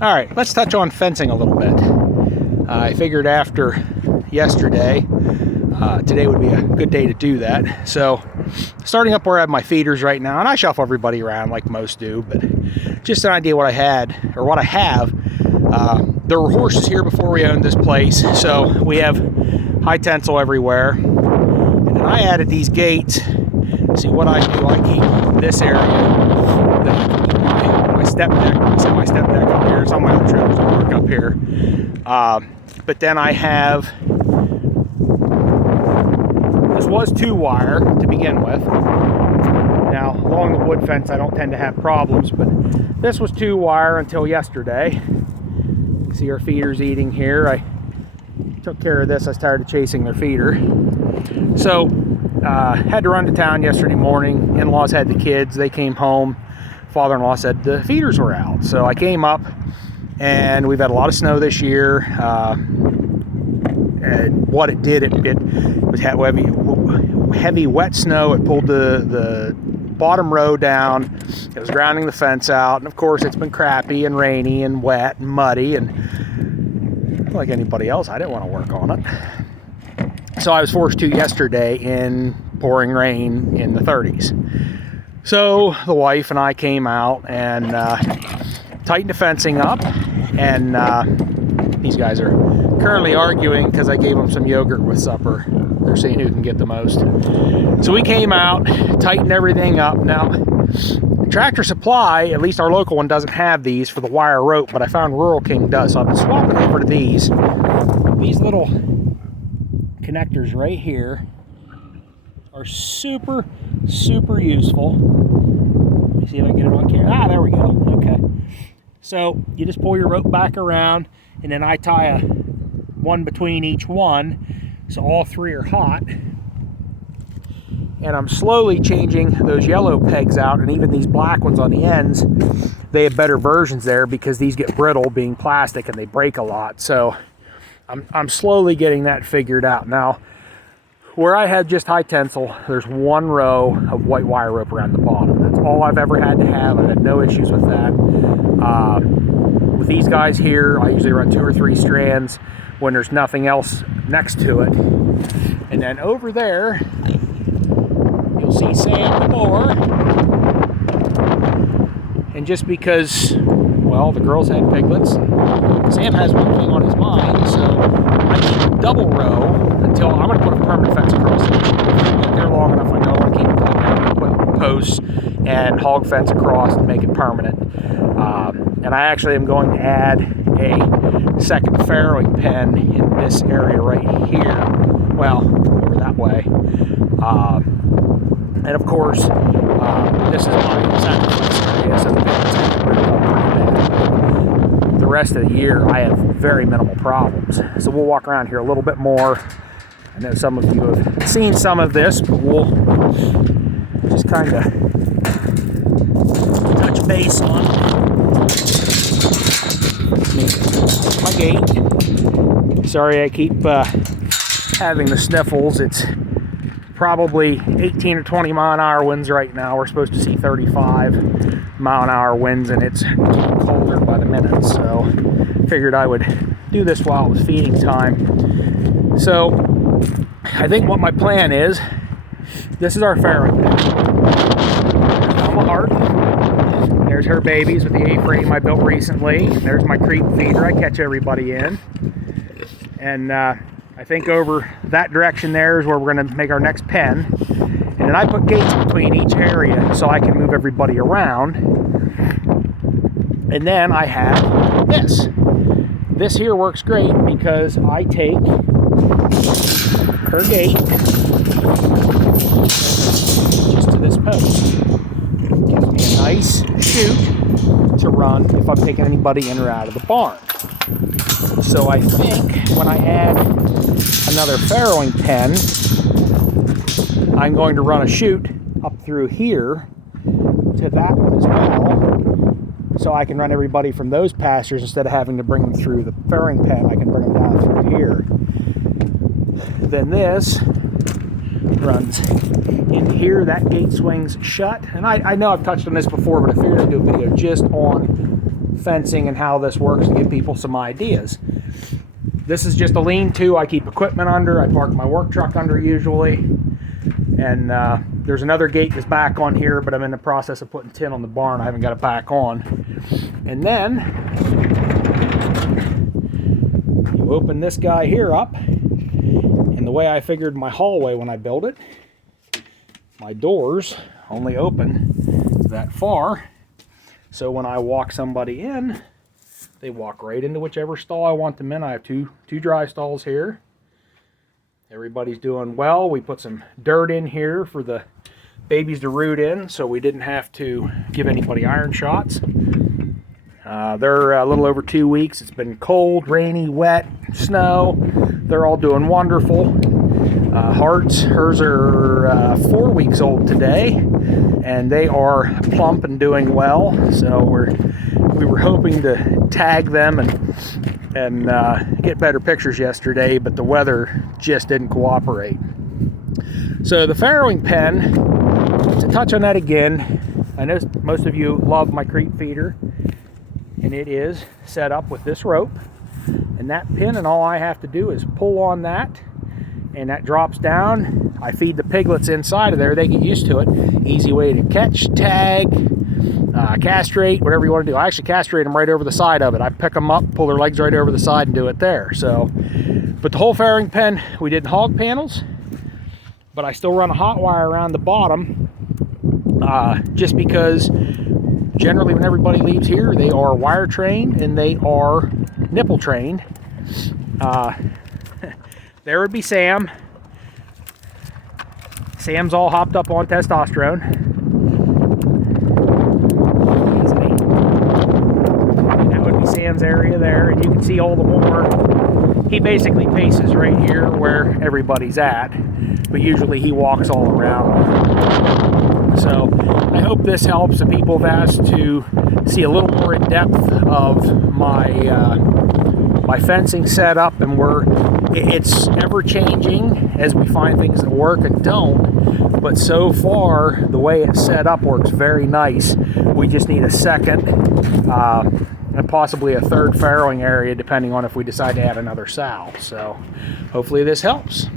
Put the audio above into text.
All right, let's touch on fencing a little bit. I figured after yesterday, today would be a good day to do that. So starting up where I have my feeders right now, and I shuffle everybody around like most do, but just an idea what I had, or what I have. There were horses here before we owned this place, so we have high tensile everywhere. And then I added these gates. See what I do, I keep this area, then I can keep my step deck, my step deck up here. Some of my other trailers that work up here. But then I have, this was 2-wire to begin with. Now, along the wood fence, I don't tend to have problems, but this was 2-wire until yesterday. See our feeders eating here. I took care of this. I was tired of chasing their feeder. So, had to run to town yesterday morning. In-laws had the kids. They came home. Father-in-law said the feeders were out. So I came up, and we've had a lot of snow this year. And what it did, it was heavy wet snow. It pulled the bottom row down. It was grounding the fence out, and of course it's been crappy and rainy and wet and muddy, and like anybody else, I didn't want to work on it. So I was forced to yesterday in pouring rain in the 30s. So the wife and I came out and tightened the fencing up, and these guys are currently arguing because I gave them some yogurt with supper. They're seeing who can get the most. So we came out, tightened everything up. Now, Tractor Supply, at least our local one, doesn't have these for the wire rope, but I found Rural King does. So I've been swapping over to these. These little connectors right here are super useful. Let me see if I can get it on camera. Ah, there we go. Okay. So you just pull your rope back around, and then I tie one between each one, so all three are hot. And I'm slowly changing those yellow pegs out, and even these black ones on the ends, they have better versions there because these get brittle being plastic and they break a lot. So I'm slowly getting that figured out. Now, where I had just high tensile, there's one row of white wire rope around the bottom. That's all I've ever had to have. I've had no issues with that. With these guys here, I usually run 2 or 3 strands when there's nothing else next to it. And then over there, you'll see Sam the mower. And just because, well, the girls had piglets, Sam has one thing on his mind, so I keep a double row until I'm going to put a permanent fence across it. If I get there long enough, I know I want to keep it down. I'm going to put posts and hog fence across and make it permanent. And I actually am going to add a second farrowing pen in this area right here. Well, over that way. And of course, this is my sacrifice area, so the pen's pretty bad. The rest of the year, I have very minimal problems. So we'll walk around here a little bit more. I know some of you have seen some of this, but we'll just kind of touch base on my gate. Sorry I keep having the sniffles. It's probably 18 or 20 mile an hour winds right now. We're supposed to see 35 mile an hour winds, and it's getting colder by the minute. So figured I would do this while it was feeding time. So I think what my plan is, this is our farrowing pen. Alma Heart. There's her babies with the A-frame I built recently. There's my creep feeder I catch everybody in. And I think over that direction there is where we're going to make our next pen. And then I put gates between each area so I can move everybody around. And then I have this. This here works great because I take her gate just to this post. Gives me a nice chute to run if I'm taking anybody in or out of the barn. So I think when I add another farrowing pen, I'm going to run a chute up through here to that one as well, so I can run everybody from those pastures instead of having to bring them through the farrowing pen. I can bring them down through here. Then this runs in here. That gate swings shut, and I know I've touched on this before, but I figured I'd do a video just on fencing and how this works to give people some ideas. This is just a lean-to. I keep equipment under. I park my work truck under usually. And there's another gate that's back on here, but I'm in the process of putting tin on the barn. I haven't got it back on. And then you open this guy here up. And the way I figured my hallway when I built it, my doors only open that far. So when I walk somebody in, they walk right into whichever stall I want them in. I have two dry stalls here. Everybody's doing well. We put some dirt in here for the babies to root in, so we didn't have to give anybody iron shots. They're a little over 2 weeks. It's been cold, rainy, wet, snow. They're all doing wonderful. Hers are 4 weeks old today, and they are plump and doing well. So we were hoping to tag them and get better pictures yesterday, but the weather just didn't cooperate. So the farrowing pen, to touch on that again, I know most of you love my creep feeder, and it is set up with this rope and that pin, and all I have to do is pull on that, and that drops down. I feed the piglets inside of there. They get used to it. Easy way to catch, tag, castrate, whatever you want to do. I actually castrate them right over the side of it. I pick them up, pull their legs right over the side, and do it there. So, but the whole farrowing pen, we did in hog panels, but I still run a hot wire around the bottom, just because generally when everybody leaves here, they are wire trained and they are nipple trained. There would be Sam. Sam's all hopped up on testosterone. And that would be Sam's area there, and you can see all the more. He basically paces right here where everybody's at, but usually he walks all around. So I hope this helps. And people have asked to see a little more in depth of my fencing setup, and it's ever changing as we find things that work and don't, but so far the way it's set up works very nice. We just need a second and possibly a third farrowing area depending on if we decide to add another sow. So hopefully this helps.